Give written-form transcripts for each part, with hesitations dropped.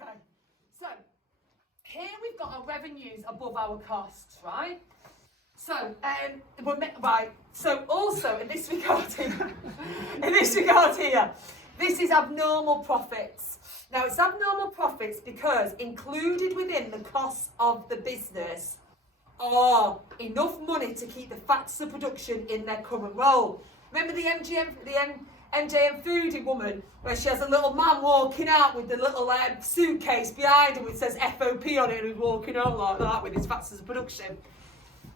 Okay, so here we've got our revenues above our costs, right? So, right. So also in this regard here, this is abnormal profits. Now it's abnormal profits because included within the costs of the business are enough money to keep the factors of production in their current role. Remember the MJM foodie woman where she has a little man walking out with the little suitcase behind him which says FOP on it, and he's walking out like that with his factors of production.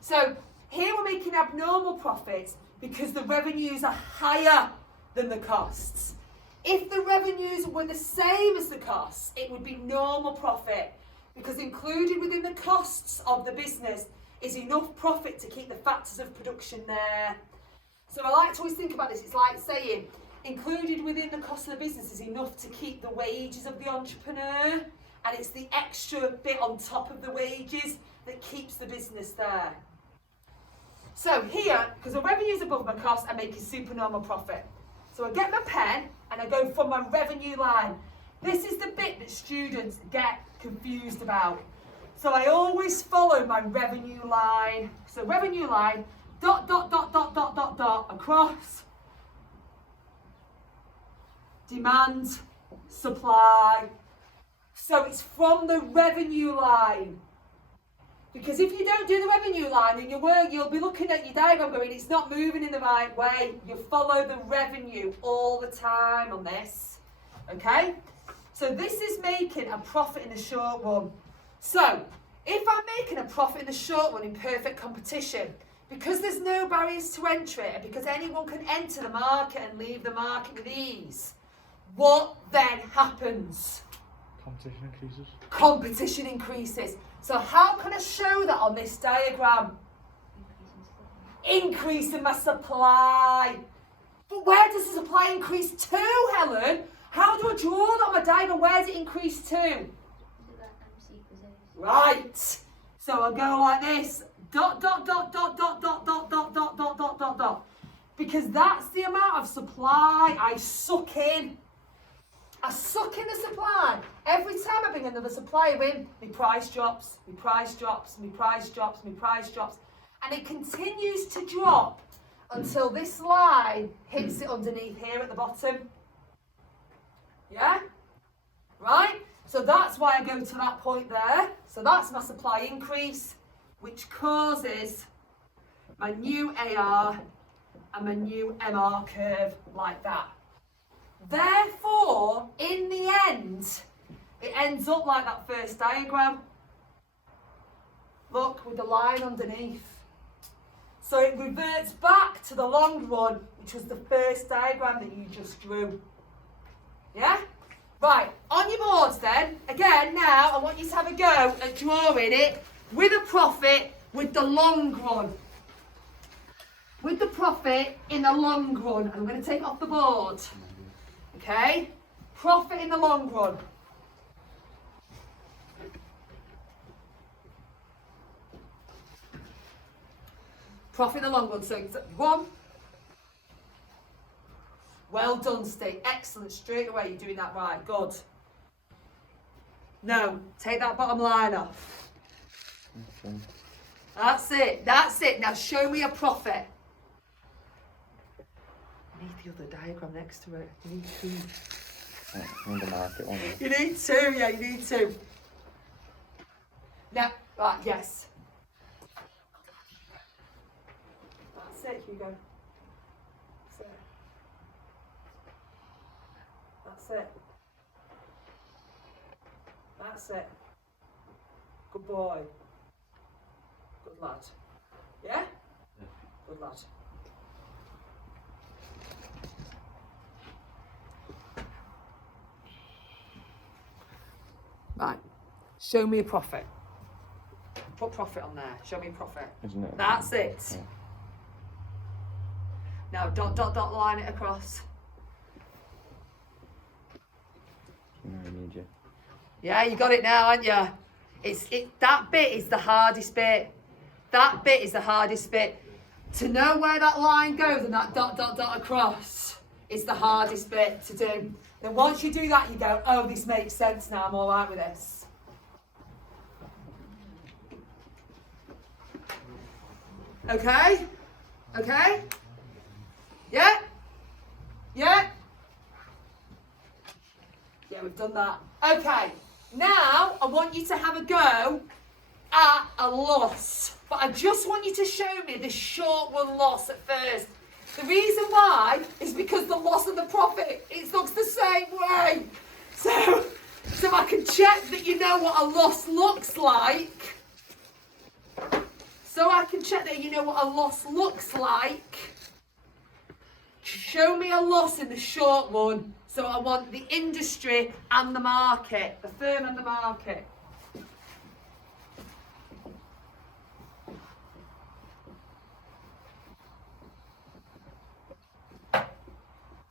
So here we're making abnormal profits because the revenues are higher than the costs. If the revenues were the same as the costs, it would be normal profit because included within the costs of the business is enough profit to keep the factors of production there. So I like to always think about this. It's like saying included within the cost of the business is enough to keep the wages of the entrepreneur, and it's the extra bit on top of the wages that keeps the business there. So here, because the revenue's above my cost, I'm making supernormal profit. So I get my pen and I go from my revenue line. This is the bit that students get confused about. So I always follow my revenue line. So revenue line, dot, dot, dot, dot, dot, dot, dot, across. Demand, supply. So it's from the revenue line. Because if you don't do the revenue line in your work, you'll be looking at your diagram going, it's not moving in the right way. You follow the revenue all the time on this. Okay? So this is making a profit in the short run. So, if I'm making a profit in the short run in perfect competition, because there's no barriers to entry, and because anyone can enter the market and leave the market with ease, what then happens? Competition increases. Competition increases. So how can I show that on this diagram? Increase in my supply. But where does the supply increase to, Helen? How do I draw that on my diagram? Where does it increase to? Right. So I'll go like this. Dot, dot, dot, dot, dot, dot, dot, dot, dot, dot, dot, dot, dot. Because that's the amount of supply I suck in. I suck in the supply. Every time I bring another supplier in, my price drops, my price drops, my price drops, my price drops. And it continues to drop until this line hits it underneath here at the bottom. Yeah? Right? So that's why I go to that point there. So that's my supply increase, which causes my new AR and my new MR curve like that. Therefore, in the end, it ends up like that first diagram. Look, with the line underneath. So it reverts back to the long run, which was the first diagram that you just drew. Yeah? Right, on your boards then, again now, I want you to have a go at drawing it with a profit with the long run. With the profit in the long run. And I'm going to take it off the board. Okay? Profit in the long run. Profit in the long run. So, one. Well done, Steve. Excellent. Straight away, you're doing that right. Good. No, take that bottom line off. Okay. That's it. That's it. Now show me a profit. I need the other diagram next to it. You need two. On the market one. You need two. Yeah, you need two. Now, right, yes. That's it, Hugo. That's it. That's it. That's it. Good boy. Good lad. Yeah? Good lad. Right. Show me a profit. Put profit on there. Show me a profit. Isn't it? That's it. Yeah. Now dot dot dot line it across. No, I need you. Yeah, you got it now, haven't you? That bit is the hardest bit. That bit is the hardest bit. To know where that line goes and that dot dot dot across is the hardest bit to do. Then once you do that, you go, oh, this makes sense now, I'm all right with this. Okay? Okay? Yeah? Yeah? Yeah, we've done that. Okay, now I want you to have a go at a loss. But I just want you to show me the short run loss at first. The reason why is because the loss of the profit, it looks the same way. So I can check that you know what a loss looks like. So I can check that you know what a loss looks like. Show me a loss in the short run. So I want the industry and the market, the firm and the market.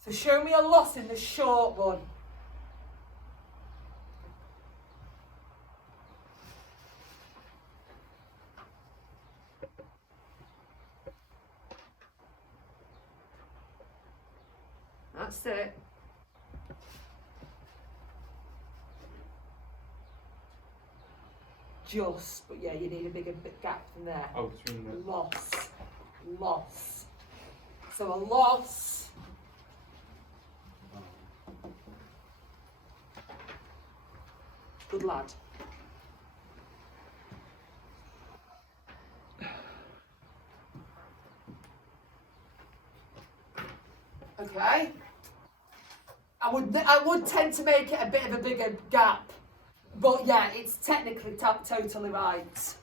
So show me a loss in the short run. That's it. Just, but yeah, you need a bigger gap from there. Oh, between the... Loss. So a loss. Good lad. Okay. I would tend to make it a bit of a bigger gap, but yeah, it's technically totally right.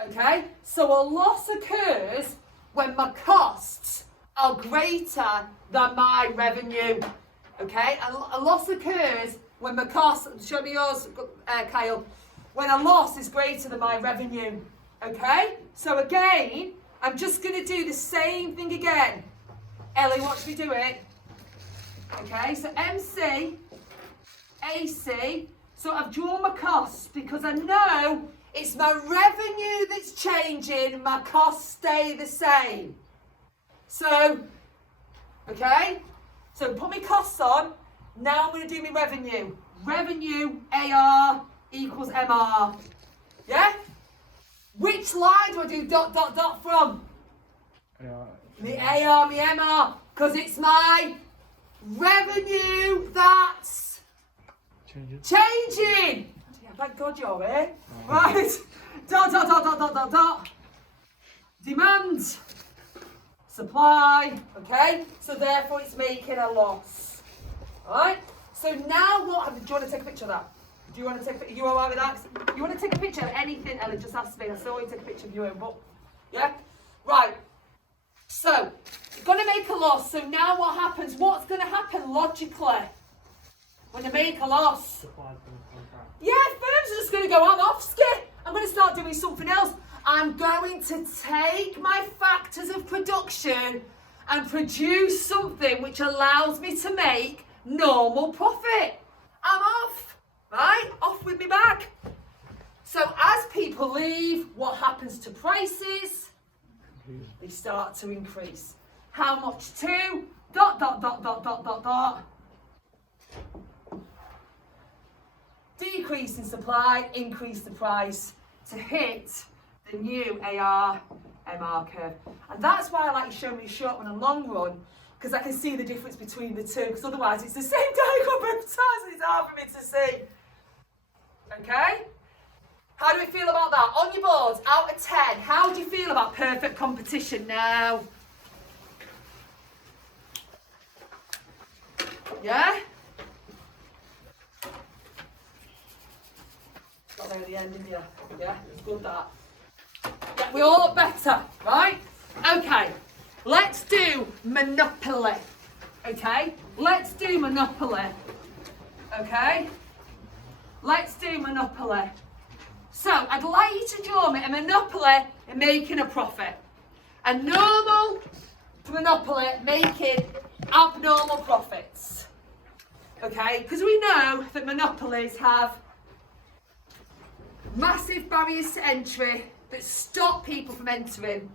Okay, so a loss occurs when my costs are greater than my revenue. Okay, a loss occurs when my costs, show me yours, Kyle, when a loss is greater than my revenue. Okay, so again, I'm just going to do the same thing again. Ellie, watch me do it. Okay, so MC, AC, so I've drawn my costs because I know it's my revenue that's changing, my costs stay the same. So, okay, so put my costs on, now I'm going to do my revenue. Revenue, AR equals MR. Yeah? Which line do I do ... from? The AR, my MR, because it's my revenue that's changing. Yeah, thank God you're here. Right. ... Demand. Supply. Okay. So therefore it's making a loss. Alright. So now what? Do you want to take a picture of that? Do you want to take a picture? You alright with that? You want to take a picture of anything, Ellen? Just ask me. I still want you to take a picture of your own book. Yeah? Right. So, you're going to make a loss. So now what happens? What's going to happen logically when you make a loss? Yeah, firms are just going to go, I'm off, skip. I'm going to start doing something else. I'm going to take my factors of production and produce something which allows me to make normal profit. I'm off, right? Off with me bag. So as people leave, what happens to prices? They start to increase. How much to? ... Decrease in supply, increase the price to hit the new AR, MR curve. And that's why I like you showing me short run and long run, because I can see the difference between the two, because otherwise it's the same diagram both times and it's hard for me to see. Okay? How do we feel about that? On your boards, out of 10, how do you feel about perfect competition now? Yeah? Got there at the end, didn't you? Yeah, it's good that. Yeah, we all look better, right? Okay, let's do Monopoly. Okay, let's do Monopoly. Okay, let's do Monopoly. So, I'd like you to draw me a Monopoly in making a profit. A normal Monopoly making abnormal profits. Okay, because we know that monopolies have massive barriers to entry that stop people from entering.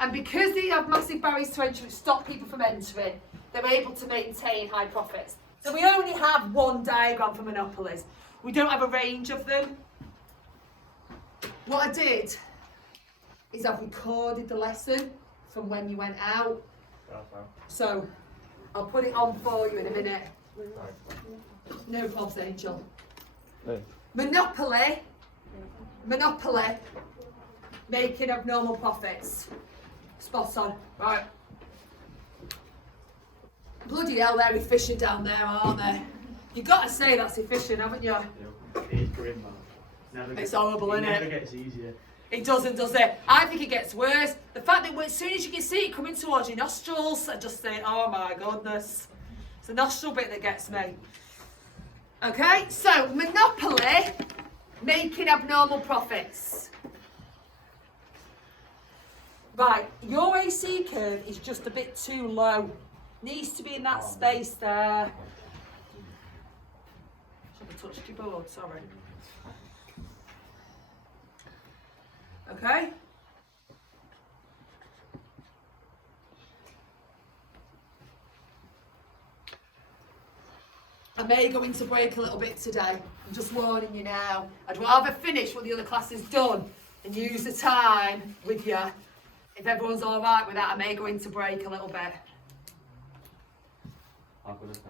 And because they have massive barriers to entry that stop people from entering, they're able to maintain high profits. So we only have one diagram for monopolies. We don't have a range of them. What I did is I've recorded the lesson from when you went out. So I'll put it on for you in a minute. No problems, Angel. Hey. Monopoly, making abnormal profits. Spot on. Right. Bloody hell, they're efficient down there, aren't they? You've got to say that's efficient, haven't you? It's grim, man. It's horrible, isn't it? It never gets easier. It doesn't, does it? I think it gets worse. The fact that as soon as you can see it coming towards your nostrils, I just think, oh my goodness. It's the nostril bit that gets me. Okay, so monopoly, making abnormal profits. Right, your AC curve is just a bit too low. Needs to be in that space there. Should have touched your board, sorry. Okay. I may go into break a little bit today. I'm just warning you now. I'd rather finish what the other class has done and use the time with you. If everyone's all right with that, I may go into break a little bit. I've got a test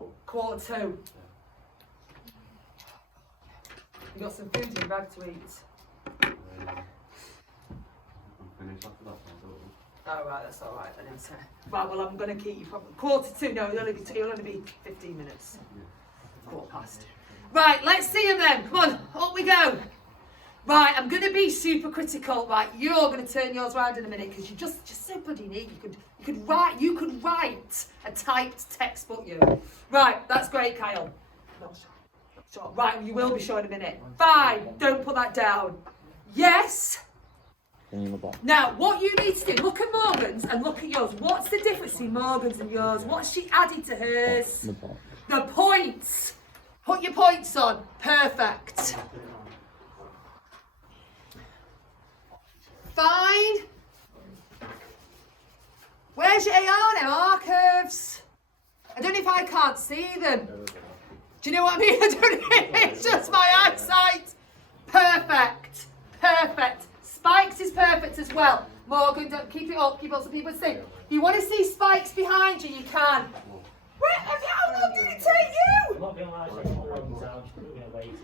at 2:15. You got some food in your bag to eat. I'm finished after that one, Oh right, that's all right then. Right, well I'm going to keep you probably 2:45. No, it'll only be 15 minutes. 2:15. Right, let's see them then. Come on, up we go. Right, I'm going to be super critical. Right, you're going to turn yours around in a minute because you're just so bloody neat. You could write a typed textbook. You. Right, that's great, Kyle. Not sure. Right, you will be sure in a minute. 5. Don't put that down. Yes. Now, what you need to do, look at Morgan's and look at yours. What's the difference between Morgan's and yours? What's she added to hers? The points. Put your points on. Perfect. Fine. Where's your AR now? R curves. I don't know if I can't see them. Do you know what I mean? I don't know. It's just my eyesight. Perfect. Perfect. Spikes is perfect as well. Morgan, don't keep it up. Keep it up so people see. If you want to see spikes behind you, you can. How long did it take you? I'm not going to lie, I'm not going down, she's going to wait.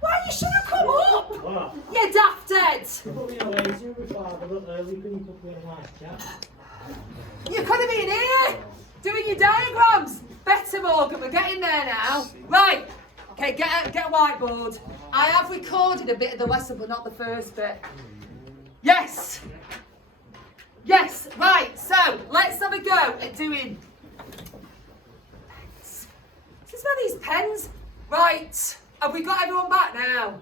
Why you should have come up? What? You daft head. You put me in a waiting room before I got early, couldn't you put me in a live chat? You could have been here doing your diagrams. Better, Morgan. We're getting there now. Right. Okay, get a whiteboard. I have recorded a bit of the lesson, but not the first bit. Yes. Yes. Right. So let's have a go at doing pens. This is where these pens. Right. Have we got everyone back now?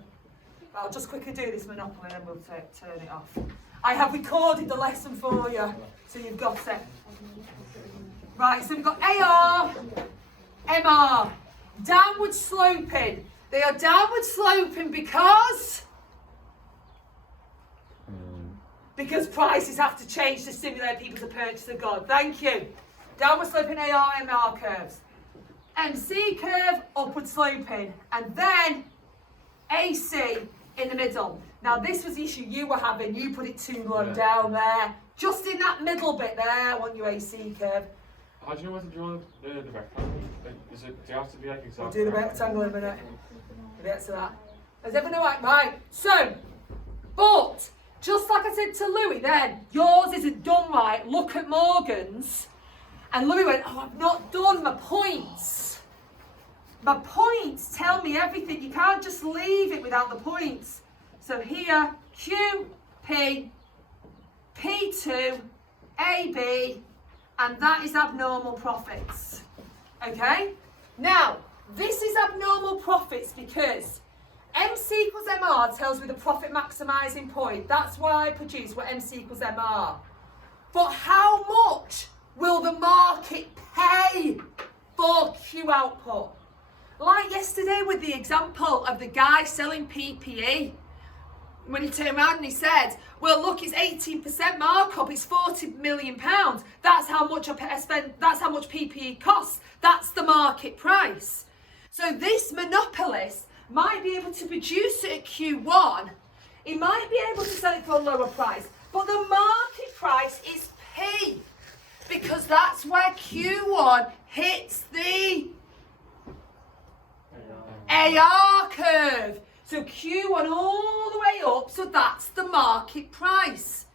I'll just quickly do this Monopoly and then we'll turn it off. I have recorded the lesson for you, so you've got it. Right, so we've got AR, MR, downward sloping. They are downward sloping because prices have to change to stimulate people to purchase a good. Thank you. Downward sloping AR, MR curves. MC curve, upward sloping, and then AC in the middle. Now this was the issue you were having, you put it too low down there. Just in that middle bit there, I want your AC curve. How do you know when to draw the rectangle? Like, do you have to be like exactly? We'll do the rectangle in a minute. We'll get to that. Is everyone alright? Right, so, but, just like I said to Louis then, yours isn't done right, look at Morgan's. And Louis went, oh, I've not done my points. My points tell me everything. You can't just leave it without the points. So here, Q, P, P2, AB, and that is abnormal profits. Okay? Now, this is abnormal profits because MC equals MR tells me the profit maximising point. That's why I produce what MC equals MR. But how much will the market pay for Q output? Like yesterday with the example of the guy selling PPE. when he turned around and he said, well, look, it's 18% markup, it's £40 million. That's how much I spend, that's how much PPE costs. That's the market price. So this monopolist might be able to produce it at Q1. He might be able to sell it for a lower price, but the market price is P, because that's where Q1 hits the AR curve. So Q1 all the way up, so that's the market price.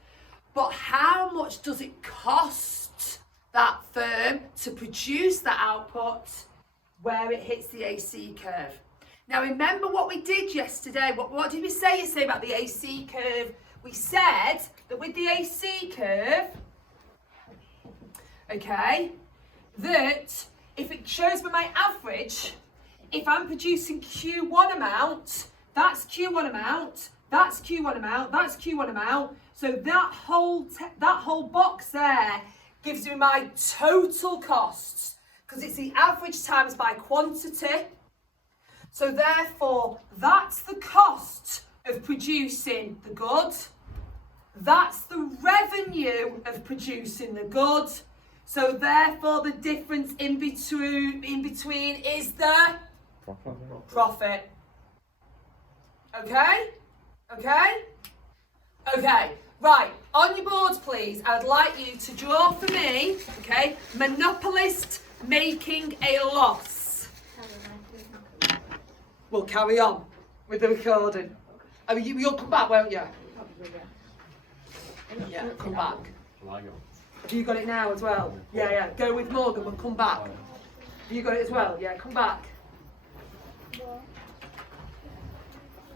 But how much does it cost that firm to produce that output where it hits the AC curve? Now remember what we did yesterday. What did we say yesterday about the AC curve? We said that with the AC curve, okay, that if it shows me my average, if I'm producing Q1 amount, that's Q1 amount, that's Q1 amount, that's Q1 amount. So that whole box there gives me my total costs, because it's the average times by quantity. So therefore, that's the cost of producing the good. That's the revenue of producing the good. So therefore, the difference in between is the profit. Okay? Okay? Okay. Right. On your boards, please, I'd like you to draw for me, okay, monopolist making a loss. We'll carry on with the recording. I mean, you'll come back, won't you? Yeah, come back. Shall I go? Have you got it now as well? Yeah, yeah. Go with Morgan, we'll come back. Have you got it as well? Yeah, come back.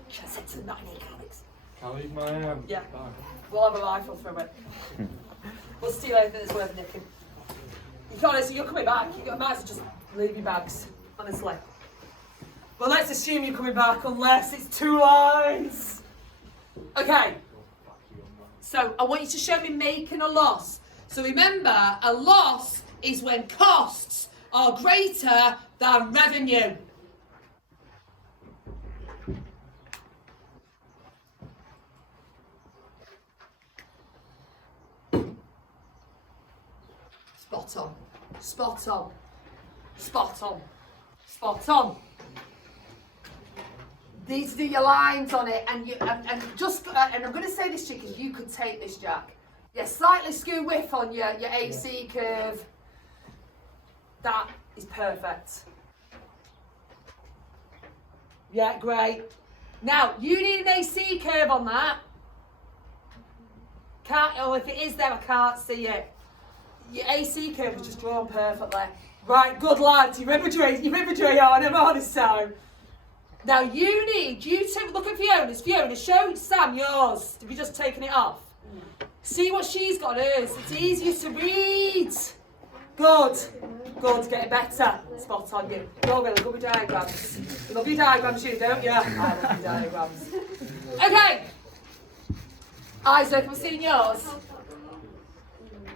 Should I set to the 98, Alex? Can I leave my Yeah. bag? We'll have a rifle through it. We'll steal anything that's worth nicking. You can't, honestly, you're coming back. You might as well just leave your bags, honestly. Well, let's assume you're coming back unless it's 2 lines. Okay. So I want you to show me making a loss. So remember, a loss is when costs are greater than revenue. Spot on, spot on, spot on, spot on. These are your lines on it, and I'm going to say this to you because you could take this, Jack. Yeah, slightly skew whiff on your AC curve. That is perfect. Yeah, great. Now you need an AC curve on that. If it is there, I can't see it. Your AC curve is just drawn perfectly. Right, good lads. You remember on him all this time. Now you two look at Fiona's. Fiona, show Sam yours. Have you just taken it off? See what she's got hers. It's easier to read. Good. Good, getting better. Spot on you. Go Willie, love your diagrams. You love your diagrams, you don't you? I love your diagrams. Okay. Isaac, we're seeing yours.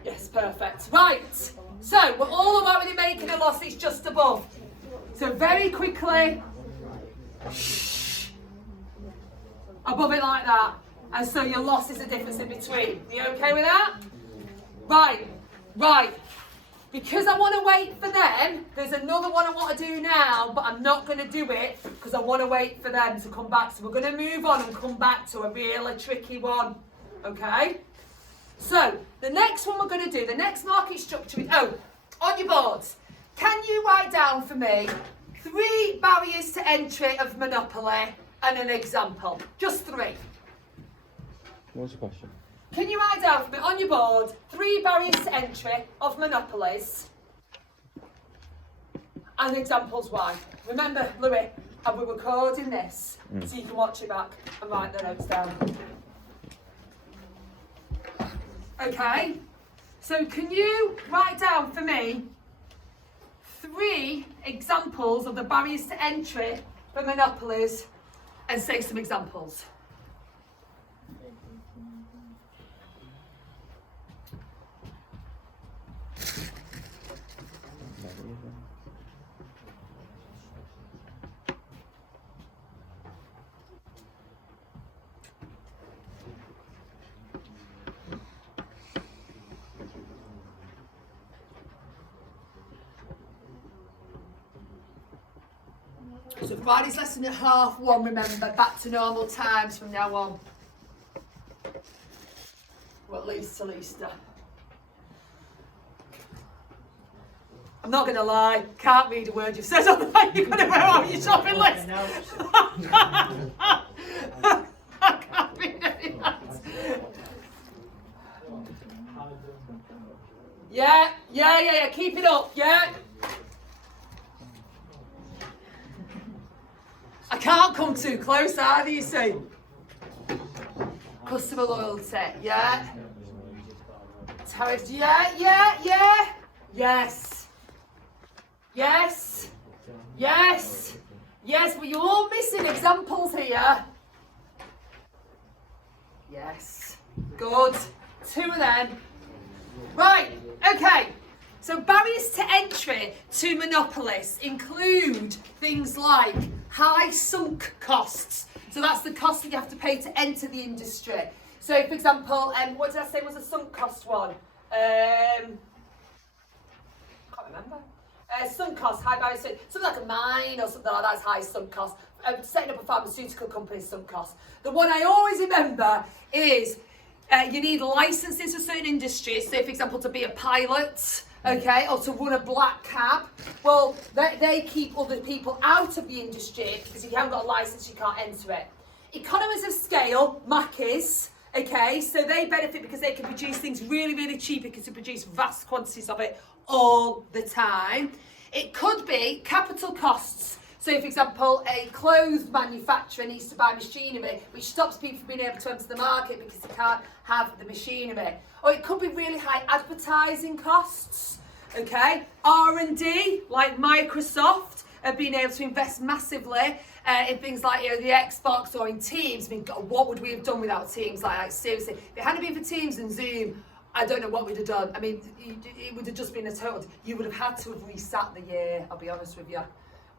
Yes, perfect. Right. So we're all about with it making a loss. It's just above. So very quickly. Above it like that. And so your loss is the difference in between. Are you okay with that? Right. Right. Because I want to wait for them, there's another one I want to do now, but I'm not going to do it because I want to wait for them to come back. So we're going to move on and come back to a really tricky one. Okay? So, the next one we're going to do, the next market structure is, on your boards, can you write down for me 3 barriers to entry of monopoly and an example? Just 3. What's the question? Can you write down for me on your board 3 barriers to entry of monopolies and examples why? Remember, Louis, we're recording this so you can watch it back and write the notes down. Okay, so can you write down for me 3 examples of the barriers to entry for monopolies and say some examples? So Friday's lesson at 1:30, remember, back to normal times from now on. Well, at least till Easter. I'm not going to lie, can't read a word you've said on the way you're going to wear out your shopping list. I can't read any of that. Yeah, keep it up, yeah. I can't come too close either, you see. Customer loyalty, yeah. Tariffs, yeah. Yes, but you're all missing examples here. Yes, good. 2 of them. Right, okay. So barriers to entry to monopolists include things like high sunk costs. So that's the cost that you have to pay to enter the industry. So for example, what did I say was a sunk cost one? Can't remember. Sunk cost, high barriers to something like a mine or something like that is high sunk cost. Setting up a pharmaceutical company is sunk cost. The one I always remember is you need licenses for certain industries. So for example, to be a pilot, okay, or to run a black cab. Well, they keep other people out of the industry because if you haven't got a license, you can't enter it. Economies of scale, Mackies, okay, so they benefit because they can produce things really, really cheap because they produce vast quantities of it all the time. It could be capital costs. So, for example, a clothes manufacturer needs to buy machinery, which stops people from being able to enter the market because they can't have the machinery. Or it could be really high advertising costs, okay? R&D, like Microsoft, have been able to invest massively in things like the Xbox or in Teams. I mean, God, what would we have done without Teams? Like seriously, if it hadn't been for Teams and Zoom, I don't know what we'd have done. I mean, it would have just been a total... You would have had to have resat the year, I'll be honest with you,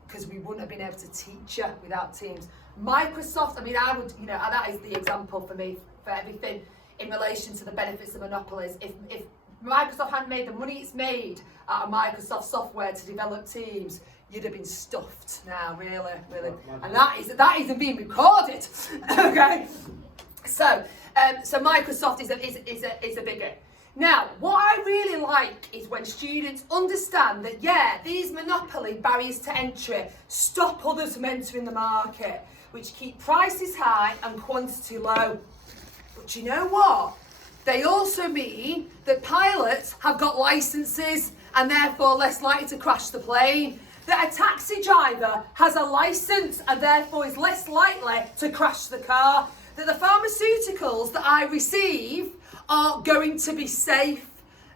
because we wouldn't have been able to teach you without Teams. Microsoft, I mean, I would, that is the example for me for everything in relation to the benefits of monopolies. If Microsoft hadn't made the money it's made out of Microsoft software to develop Teams, you'd have been stuffed now, really. And that isn't being recorded, okay? So Microsoft is a bigger. Now, what I really like is when students understand that, these monopoly barriers to entry stop others from entering the market, which keep prices high and quantity low. But you know what? They also mean that pilots have got licenses and therefore less likely to crash the plane. That a taxi driver has a license and therefore is less likely to crash the car. That the pharmaceuticals that I receive are going to be safe.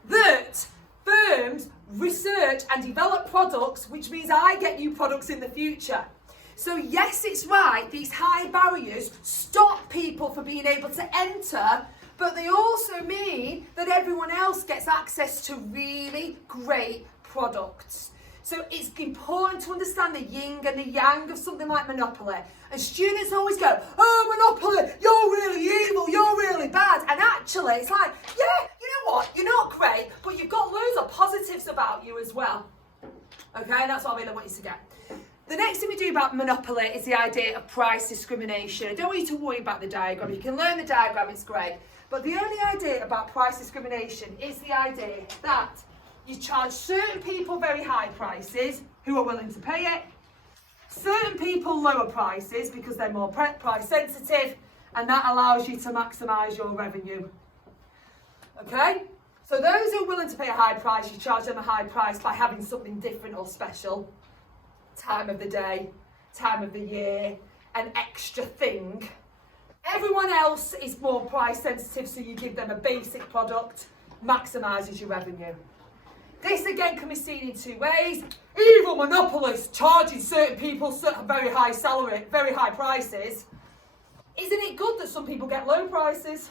That firms research and develop products, which means I get new products in the future. So yes, it's right, these high barriers stop people from being able to enter, but they also mean that everyone else gets access to really great products. So it's important to understand the yin and the yang of something like monopoly. And students always go, oh, monopoly, you're really evil, you're really bad. And actually, it's like, yeah, you know what, you're not great, but you've got loads of positives about you as well. Okay, and that's what I really want you to get. The next thing we do about monopoly is the idea of price discrimination. I don't want you to worry about the diagram. You can learn the diagram, it's great. But the only idea about price discrimination is the idea that you charge certain people very high prices who are willing to pay it, certain people lower prices because they're more price sensitive, and that allows you to maximise your revenue. Okay? So those who are willing to pay a high price, you charge them a high price by having something different or special. Time of the day, time of the year, an extra thing. Everyone else is more price sensitive, so you give them a basic product, maximises your revenue. This again can be seen in two ways. Evil monopolists charging certain people very high salary, very high prices. Isn't it good that some people get low prices?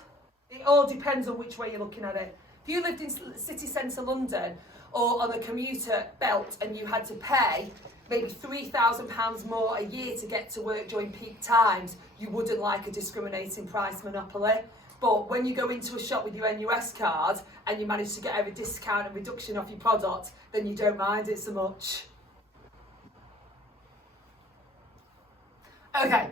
It all depends on which way you're looking at it. If you lived in city centre London or on the commuter belt and you had to pay maybe £3,000 more a year to get to work during peak times, you wouldn't like a discriminating price monopoly. But when you go into a shop with your NUS card and you manage to get every discount and reduction off your product, then you don't mind it so much. Okay.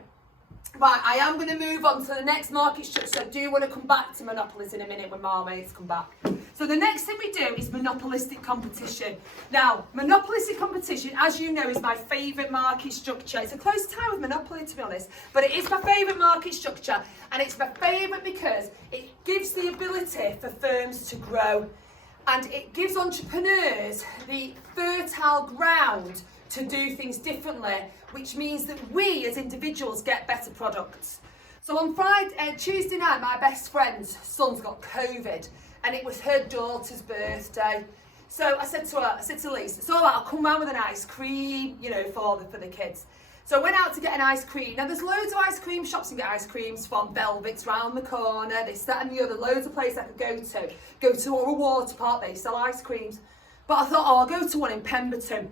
Right, I am going to move on to the next market structure. I do want to come back to monopolies in a minute when Marmates come back. So the next thing we do is monopolistic competition. Now, monopolistic competition, as you know, is my favourite market structure. It's a close tie with monopoly, to be honest, but it is my favourite market structure, and it's my favourite because it gives the ability for firms to grow, and it gives entrepreneurs the fertile ground to do things differently, which means that we as individuals get better products. So on Tuesday night, my best friend's son's got COVID, and it was her daughter's birthday. So I said to Lisa, it's all right, I'll come round with an ice cream, you know, for the kids. So I went out to get an ice cream. Now there's loads of ice cream shops you can get ice creams from. Velvet's round the corner, this, that and the other, loads of places I could go to. Go to a water park, they sell ice creams. But I thought, oh, I'll go to one in Pemberton.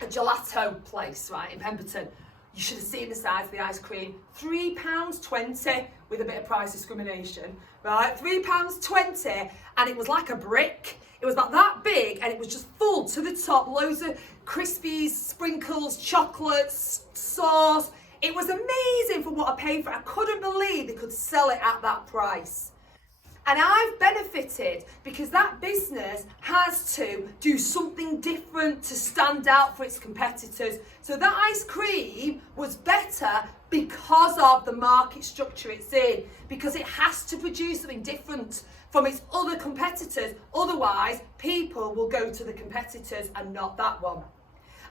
A gelato place, right, in Pemberton. You should have seen the size of the ice cream. £3.20 with a bit of price discrimination, right? £3.20, and it was like a brick. It was about that big, and it was just full to the top. Loads of Crispies, sprinkles, chocolates, sauce. It was amazing for what I paid for it. I couldn't believe they could sell it at that price. And I've benefited because that business has to do something different to stand out for its competitors. So that ice cream was better because of the market structure it's in, because it has to produce something different from its other competitors. Otherwise, people will go to the competitors and not that one.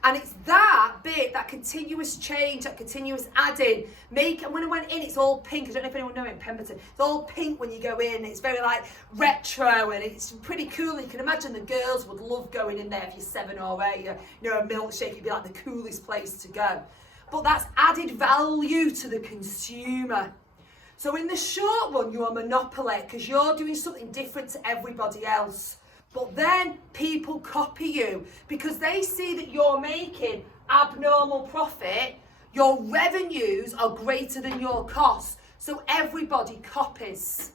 And it's that bit, that continuous change, that continuous adding. And when I went in, it's all pink. I don't know if anyone knows it in Pemberton. It's all pink when you go in. It's very like retro, and it's pretty cool. You can imagine the girls would love going in there if you're 7 or 8. You know, a milkshake would be like the coolest place to go. But that's added value to the consumer. So in the short run, you're a monopoly because you're doing something different to everybody else. But then people copy you because they see that you're making abnormal profit, your revenues are greater than your costs, so everybody copies.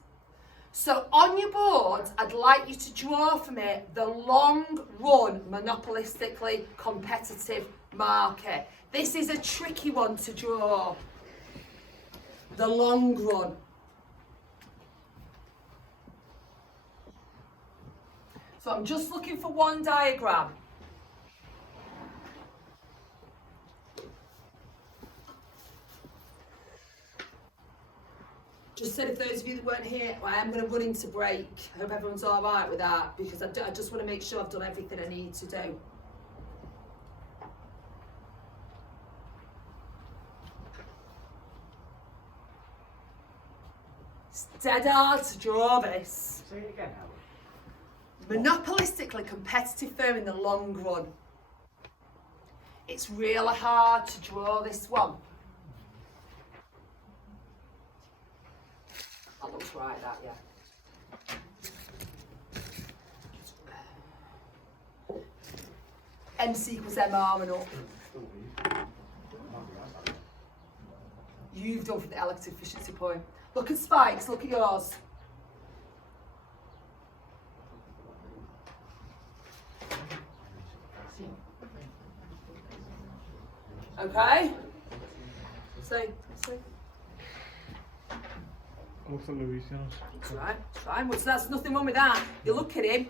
So on your board, I'd like you to draw from it the long run, monopolistically competitive market. This is a tricky one to draw. The long run. So I'm just looking for one diagram. Just said if those of you that weren't here, I am going to run into break. I hope everyone's all right with that because I just want to make sure I've done everything I need to do. It's dead hard to draw this. Say it again, Howard. Monopolistically competitive firm in the long run. It's really hard to draw this one. That looks right, that, yeah. MC equals MR and up. You've done for the elective efficiency point. Look at Spike's, look at yours. Okay? So. Looks like Louisiana's. It's right, it's fine. Well, so that's nothing wrong with that. You look at him,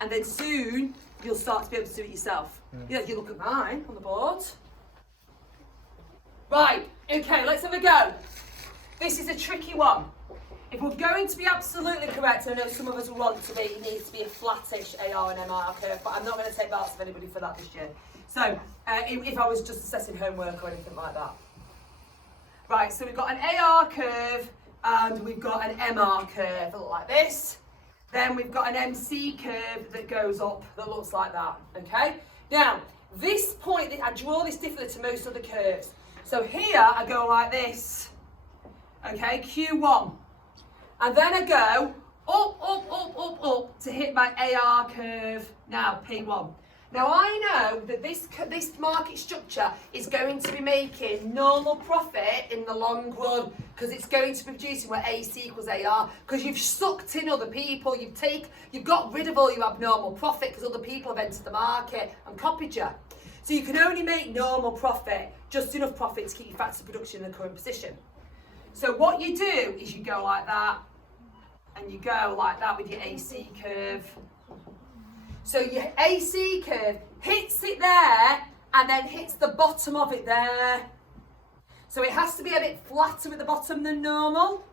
and then soon you'll start to be able to do it yourself. Yeah, you look at mine on the board. Right, okay, let's have a go. This is a tricky one. If we're going to be absolutely correct, and I know some of us will want to be, it needs to be a flattish AR and MR curve, but I'm not going to take marks of anybody for that this year. So, if I was just assessing homework or anything like that. Right, so we've got an AR curve and we've got an MR curve that look like this. Then we've got an MC curve that goes up that looks like that, okay? Now, this point, I draw this differently to most other curves. So here I go like this, okay, Q1. And then I go up to hit my AR curve, now P1. Now I know that this market structure is going to be making normal profit in the long run because it's going to be producing where AC equals AR because you've sucked in other people, you've got rid of all your abnormal profit because other people have entered the market and copied you. So you can only make normal profit, just enough profit to keep your factors of production in the current position. So what you do is you go like that, and you go like that with your AC curve. So your AC curve hits it there, and then hits the bottom of it there. So it has to be a bit flatter at the bottom than normal.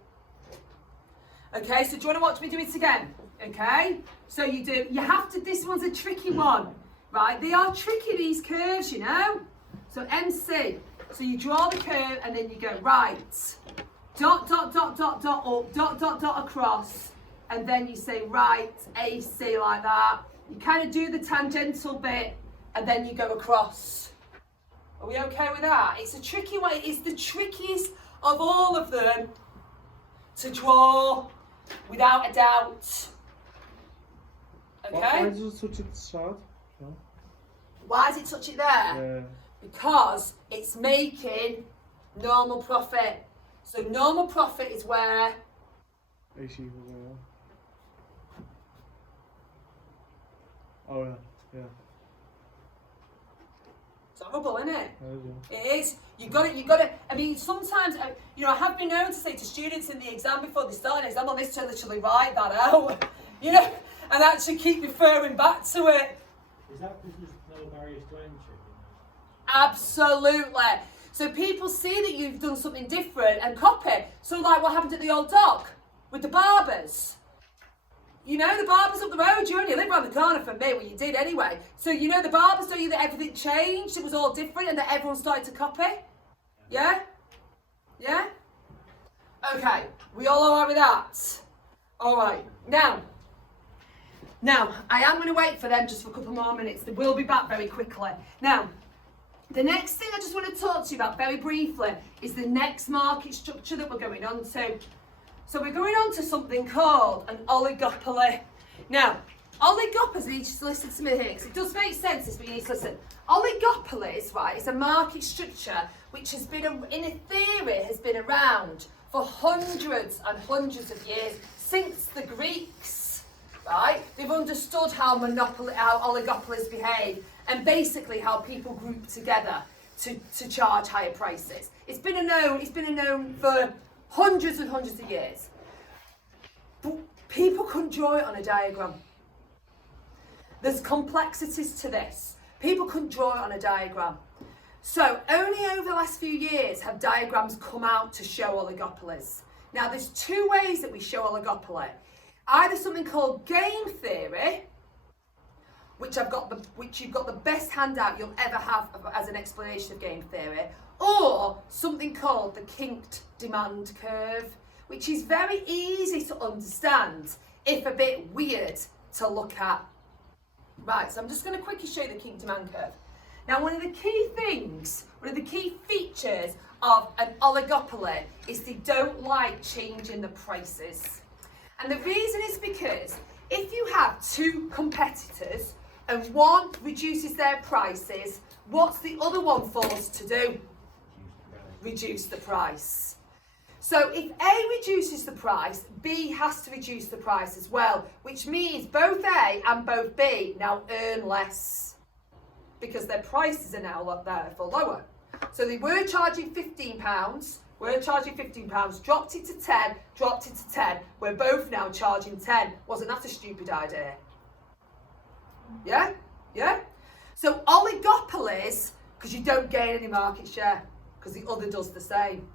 Okay, so do you want to watch me do it again? Okay, so you have to, this one's a tricky one, right? They are tricky, these curves, you know? So MC, so you draw the curve and then you go right, dot, dot, dot, dot, dot, up, dot, dot, dot, across, and then you say right, AC like that. You kind of do the tangential bit and then you go across. Are we okay with that? It's a tricky way, it's the trickiest of all of them to draw, without a doubt. Okay? Why does it touch its side? No. Why does it touch it there? Because it's making normal profit. So normal profit is where AC was there. Oh yeah, yeah. it's horrible, isn't it? That is, It is. You got it. I mean, sometimes, I have been known to say to students in the exam before they start an exam, well, this to literally write that out, and actually keep referring back to it. Is that because there's no barriers to entry? Absolutely. So people see that you've done something different and copy. So like what happened at the old dock with the barbers. The barbers up the road, you only live around the corner from me, well you did anyway. So the barbers told you that everything changed, it was all different and that everyone started to copy? Yeah? Yeah? Okay, we all alright with that? Alright, now, I am going to wait for them just for a couple more minutes. They will be back very quickly. Now, the next thing I just want to talk to you about very briefly is the next market structure that we're going on to. So we're going on to something called an oligopoly. Now, oligopolies, you need to listen to me here, because it does make sense, this, but you need to listen. Oligopolies, right, is a market structure which has been, in a theory, has been around for hundreds and hundreds of years, since the Greeks, right? They've understood how oligopolies behave, and basically how people group together to charge higher prices. It's been known for hundreds and hundreds of years. But people couldn't draw it on a diagram. There's complexities to this. People couldn't draw it on a diagram. So only over the last few years have diagrams come out to show oligopolies. Now there's two ways that we show oligopoly. Either something called game theory, which you've got the best handout you'll ever have as an explanation of game theory, or something called the kinked demand curve, which is very easy to understand, if a bit weird to look at. Right, so I'm just going to quickly show you the kinked demand curve. Now, one of the key features of an oligopoly is they don't like changing the prices. And the reason is because if you have two competitors and one reduces their prices, what's the other one forced to do? Reduce the price. So if A reduces the price, B has to reduce the price as well, which means both A and both B now earn less because their prices are now therefore lower. So they were charging £15, dropped it to 10, dropped it to 10. We're both now charging 10. Wasn't that a stupid idea? Yeah? Yeah? So oligopolies, because you don't gain any market share, because the other does the same.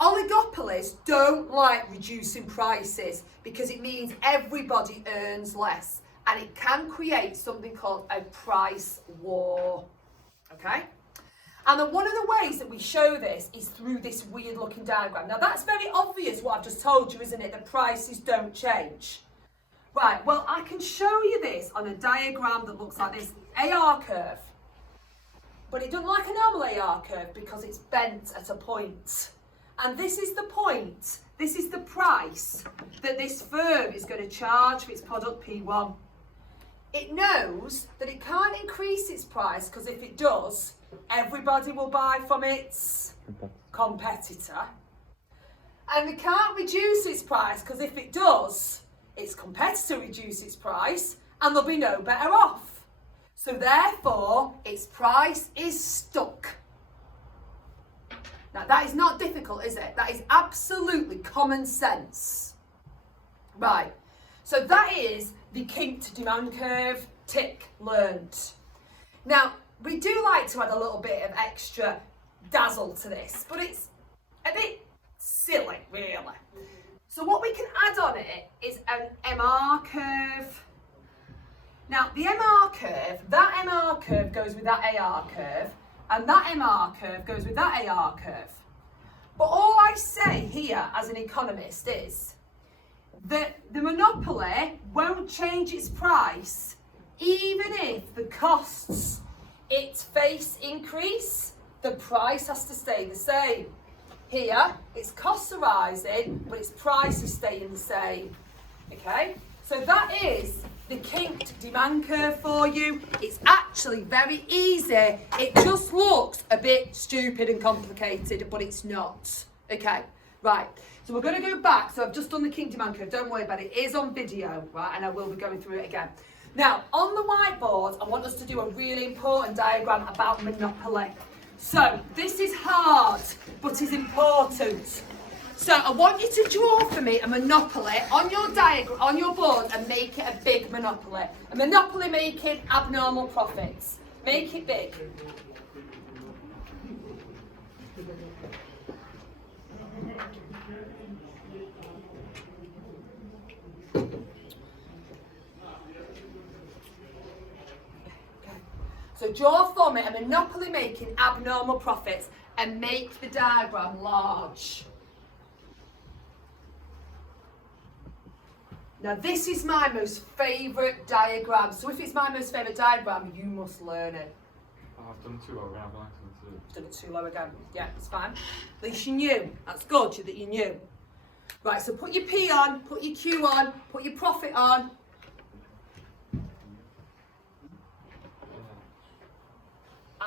Oligopolies don't like reducing prices because it means everybody earns less, and it can create something called a price war. Okay? And then one of the ways that we show this is through this weird looking diagram. Now that's very obvious what I've just told you, isn't it? The prices don't change. Right, well I can show you this on a diagram that looks like this, AR curve. But it doesn't like a normal AR curve because it's bent at a point. And this is the point, this is the price that this firm is going to charge for its product P1. It knows that it can't increase its price because if it does, everybody will buy from its competitor. And it can't reduce its price because if it does, its competitor reduces its price and they'll be no better off. So therefore, its price price is stuck. Now that is not difficult, is it? That is absolutely common sense. Right, so that is the kinked demand curve. Tick, learned. Now, we do like to add a little bit of extra dazzle to this, but it's a bit silly, really. So what we can add on it is an MR curve. Now, the MR curve, that MR curve goes with that AR curve, and that MR curve goes with that AR curve. But all I say here as an economist is that the monopoly won't change its price even if the costs it face increase, the price has to stay the same. Here, its costs are rising, but its price is staying the same. Okay? So that is the kinked demand curve for you. It's actually very easy. It just looks a bit stupid and complicated, but it's not. Okay, right. So we're going to go back. So I've just done the kinked demand curve. Don't worry about it. It is on video, right? And I will be going through it again. Now, on the whiteboard, I want us to do a really important diagram about monopoly. So this is hard, but is important. So I want you to draw for me a monopoly on your diagram, on your board, and make it a big monopoly. A monopoly making abnormal profits. Make it big. So draw for me a monopoly making abnormal profits and make the diagram large. Now this is my most favourite diagram. So if it's my most favourite diagram, you must learn it. Oh, I've done too low again. I've liked Done it too low again. Yeah, it's fine. At least you knew. That's good that you knew. Right, so put your P on, put your Q on, put your profit on.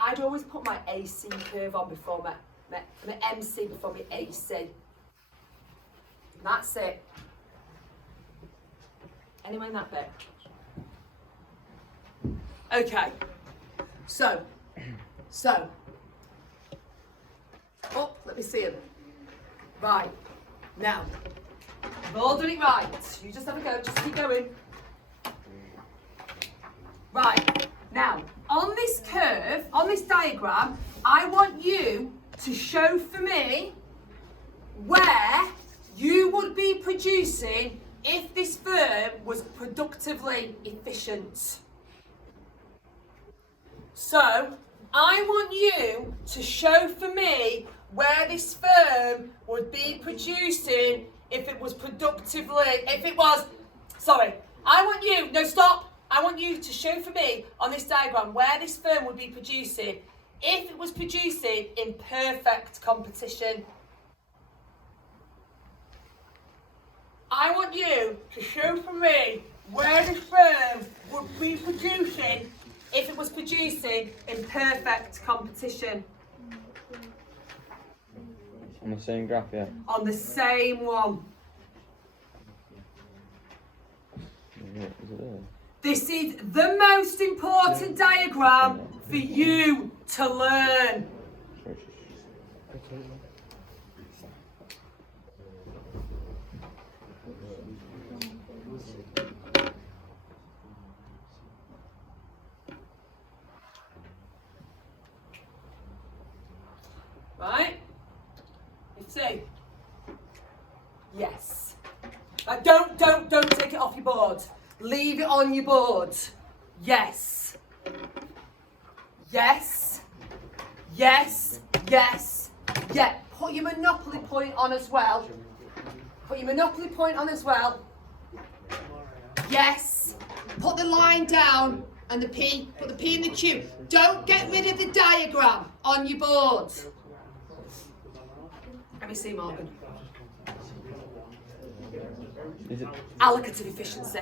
I'd always put my AC curve on before my MC before my AC. That's it. Anyway, in that bit. Okay. So. Oh, let me see him. Right. Now. We've all done it right. You just have a go. Just keep going. Right. Now, on this curve, on this diagram, I want you to show for me where you would be producing if this firm was productively efficient. So, I want you to show for me where this firm would be producing if it was I want you to show for me on this diagram where this firm would be producing if it was producing in perfect competition. I want you to show for me where this firm would be producing if it was producing in perfect competition. On the same graph, yeah. On the same one. Is it there? This is the most important diagram for you to learn. Right? You see? Yes. Now don't take it off your board. Leave it on your board. Yes. Yes. Yes. Yes. Yeah. Put your monopoly point on as well. Put your monopoly point on as well. Yes. Put the line down and the P. Put the P in the Q. Don't get rid of the diagram on your board. Let me see, Morgan. Is it? Allocative efficiency.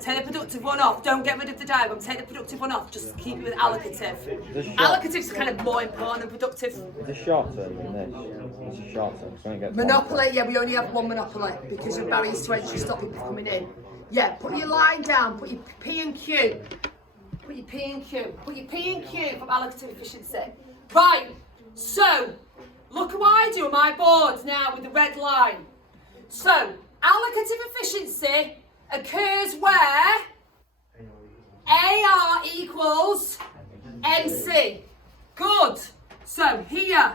Take the productive one off. Don't get rid of the diagram. Take the productive one off. Just keep it with allocative. Allocative's kind of more important than productive. It's a short term than this. It's a short term. So when it gets Monopoly, yeah, we only have one monopoly because of barriers to entry stop people from coming in. Yeah, put your line down, put your P and Q. Put your P and Q. Put your P and Q from allocative efficiency. Right, so look at what I do on my board now with the red line. So, allocative efficiency occurs where AR equals MC. Good. So, here.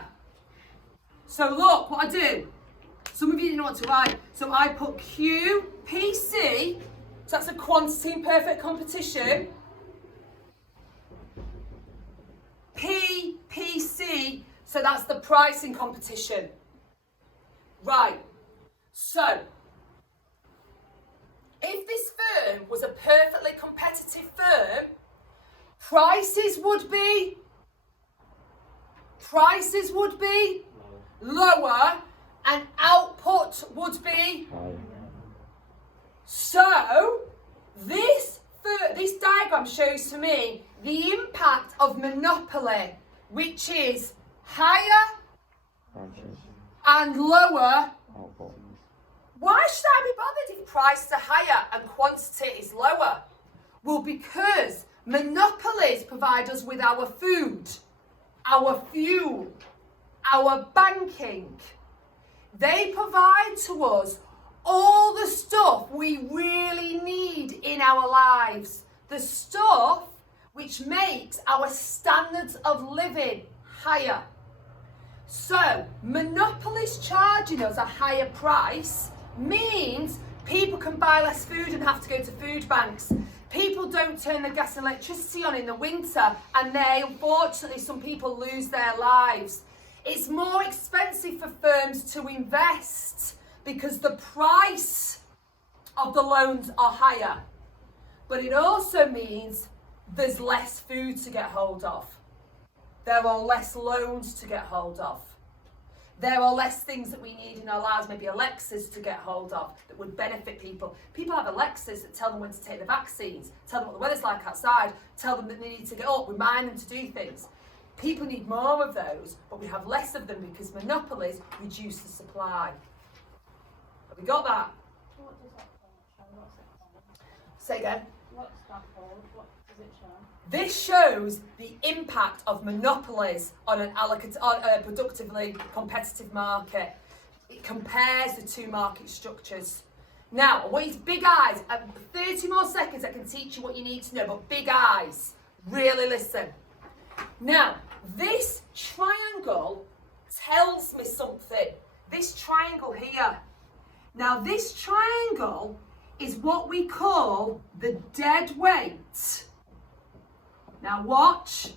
So, look what I do. Some of you didn't know what to write. So, I put QPC. So, that's a quantity in perfect competition. PPC. So, that's the pricing competition. Right. So, if this firm was a perfectly competitive firm, prices would be lower and output would be. So, this diagram shows to me the impact of monopoly, which is higher and lower. Why should I be bothered if prices are higher and quantity is lower? Well, because monopolies provide us with our food, our fuel, our banking. They provide to us all the stuff we really need in our lives. The stuff which makes our standards of living higher. So, monopolies charging us a higher price means people can buy less food and have to go to food banks. People don't turn the gas and electricity on in the winter, and unfortunately, some people lose their lives. It's more expensive for firms to invest because the price of the loans are higher. But it also means there's less food to get hold of. There are less loans to get hold of. There are less things that we need in our lives, maybe Alexas to get hold of that would benefit people. People have Alexas that tell them when to take the vaccines, tell them what the weather's like outside, tell them that they need to get up, remind them to do things. People need more of those, but we have less of them because monopolies reduce the supply. Have we got that? What does that show? What's it called? Say again. What's that called? What does it show? This shows the impact of monopolies on a productively competitive market. It compares the two market structures. Now, I want you to big eyes. 30 more seconds, I can teach you what you need to know, but big eyes. Really listen. Now, this triangle tells me something. This triangle here. Now, this triangle is what we call the dead weight. Now watch,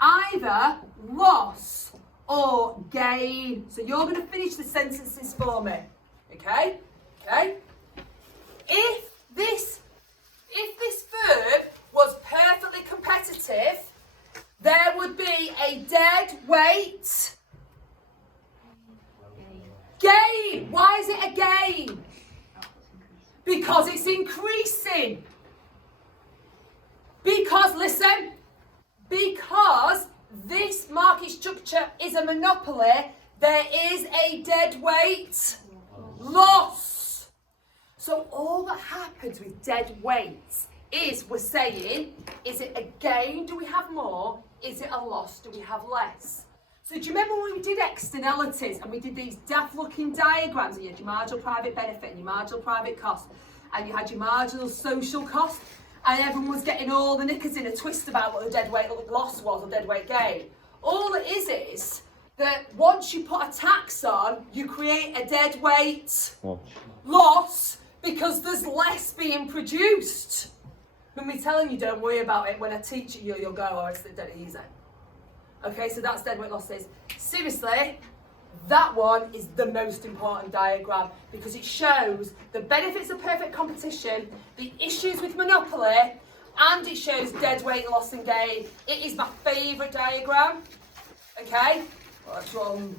either loss or gain. So you're going to finish the sentences for me, okay? If this firm was perfectly competitive, there would be a dead weight gain. Why is it a gain? Because it's increasing. Because, listen, because this market structure is a monopoly, there is a dead weight loss. So all that happens with dead weights is we're saying, is it a gain? Do we have more? Is it a loss? Do we have less? So do you remember when we did externalities and we did these daft looking diagrams and you had your marginal private benefit and your marginal private cost and you had your marginal social cost? And everyone was getting all the knickers in a twist about what the dead weight loss was or dead weight gain. All it is that once you put a tax on, you create a dead weight loss because there's less being produced. When we're telling you don't worry about it, when I teach it you'll go, oh, it's dead easy. Okay, so that's dead weight losses. Seriously, that one is the most important diagram because it shows the benefits of perfect competition, the issues with monopoly, and it shows dead weight loss and gain. It is my favourite diagram. Okay? Well, that's wrong.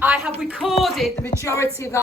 I have recorded the majority of that.